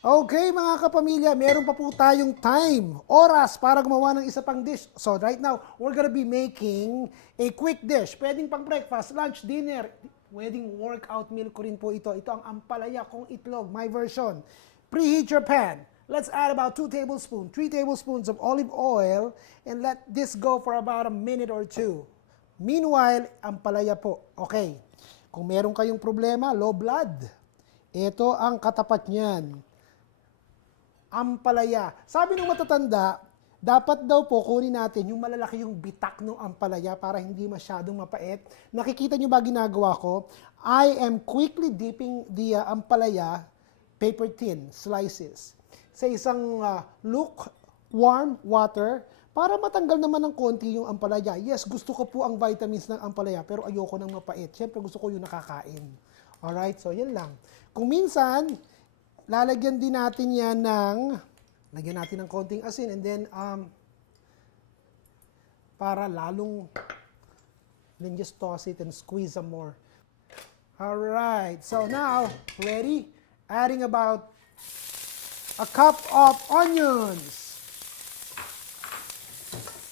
Okay, mga kapamilya, meron pa po tayong time, oras para gumawa ng isa pang dish. So right now, we're gonna be making a quick dish. Pwedeng pang breakfast, lunch, dinner, pwedeng workout meal ko rin po ito. Ito ang ampalaya kong itlog, my version. Preheat your pan. Let's add about 2 tablespoons, 3 tablespoons of olive oil, and let this go for about a minute or two. Meanwhile, ampalaya po. Okay, kung meron kayong problema, low blood, ito ang katapat niyan. Ampalaya. Sabi ng matatanda, dapat daw po kunin natin yung malalaki yung bitak ng ampalaya para hindi masyadong mapait. Nakikita nyo ba ginagawa ko? I am quickly dipping the ampalaya, paper thin slices, sa isang lukewarm water para matanggal naman ng konti yung ampalaya. Yes, gusto ko po ang vitamins ng ampalaya pero ayoko nang mapait. Siyempre gusto ko yung nakakain. Alright, so yan lang. Kung minsan, lalagyan din natin yan lagyan natin ng konting asin and then para lalong, then just toss it and squeeze some more. Alright, so now, ready? Adding about a cup of onions.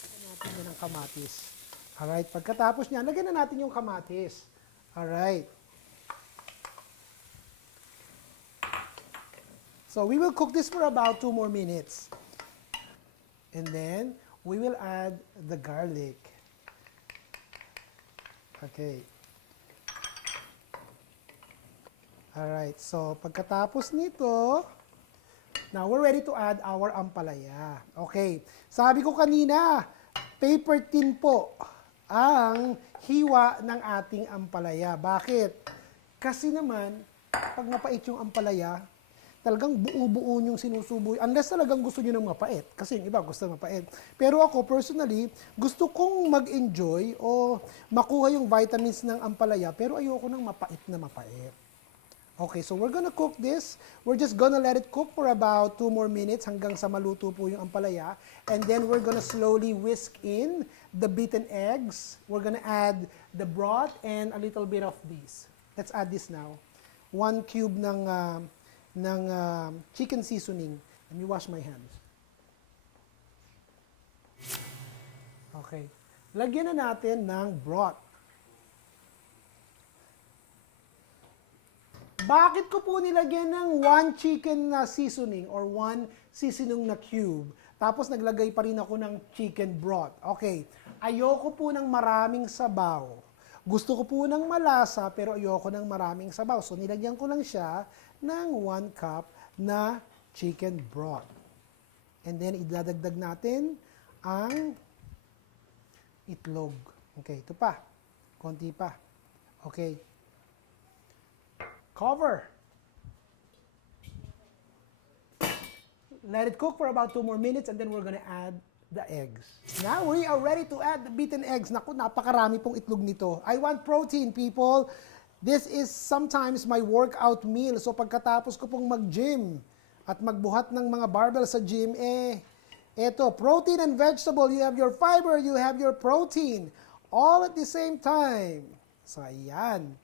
Lagyan natin din ng kamatis. Alright, pagkatapos niyan, lagyan na natin yung kamatis. Alright. So we will cook this for about 2 more minutes. And then we will add the garlic. Okay. Alright, so pagkatapos nito, now we're ready to add our ampalaya. Okay, sabi ko kanina, paper tin po ang hiwa ng ating ampalaya. Bakit? Kasi naman, pag mapait yung ampalaya, talagang buo-buo yung sinusubo. Unless talagang gusto nyo ng mapait. Kasi yung iba gusto ng mapait. Pero ako, personally, gusto kong mag-enjoy o makuha yung vitamins ng ampalaya, pero ayoko ng mapait na mapait. Okay, so we're gonna cook this. We're just gonna let it cook for about 2 more minutes hanggang sa maluto po yung ampalaya. And then we're gonna slowly whisk in the beaten eggs. We're gonna add the broth and a little bit of this. Let's add this now. 1 cube ng chicken seasoning. Let me wash my hands. Okay. Lagyan na natin ng broth. Bakit ko po nilagyan ng 1 chicken na seasoning or 1 seasoning na cube? Tapos naglagay pa rin ako ng chicken broth. Okay. Ayoko po ng maraming sabaw. Gusto ko po ng malasa pero ayoko ng maraming sabaw. So nilagyan ko lang siya ng 1 cup na chicken broth. And then idadagdag natin ang itlog. Okay, ito pa. Konti pa. Okay. Cover. Let it cook for about 2 more minutes and then we're gonna add the eggs. Now we are ready to add the beaten eggs. Naku, napakarami pong itlog nito. I want protein, people. This is sometimes my workout meal. So pagkatapos ko pong mag-gym at magbuhat ng mga barbell sa gym, eto, protein and vegetable. You have your fiber, you have your protein. All at the same time. So ayan.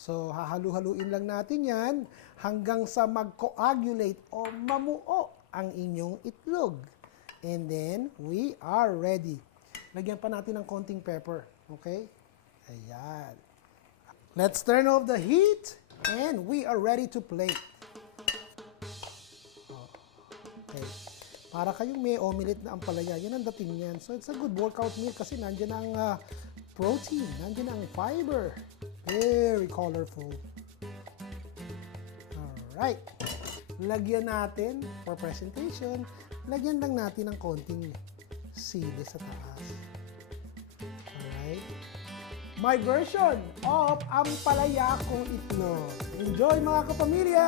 So hahalu-haluin lang natin yan hanggang sa mag-coagulate o mamuo ang inyong itlog. And then we are ready. Lagyan pa natin ng konting pepper. Okay? Ayan. Let's turn off the heat and we are ready to plate. Okay. Para kayong may omelette na ampalaya, yan ang dating yan. So it's a good workout meal kasi nandiyan ang protein, nandiyan ang fiber. Very colorful. Alright. Lagyan natin for presentation. Lagyan lang natin ng konting sili sa taas. Alright. My version of ampalaya kong itlog. Enjoy mga kapamilya!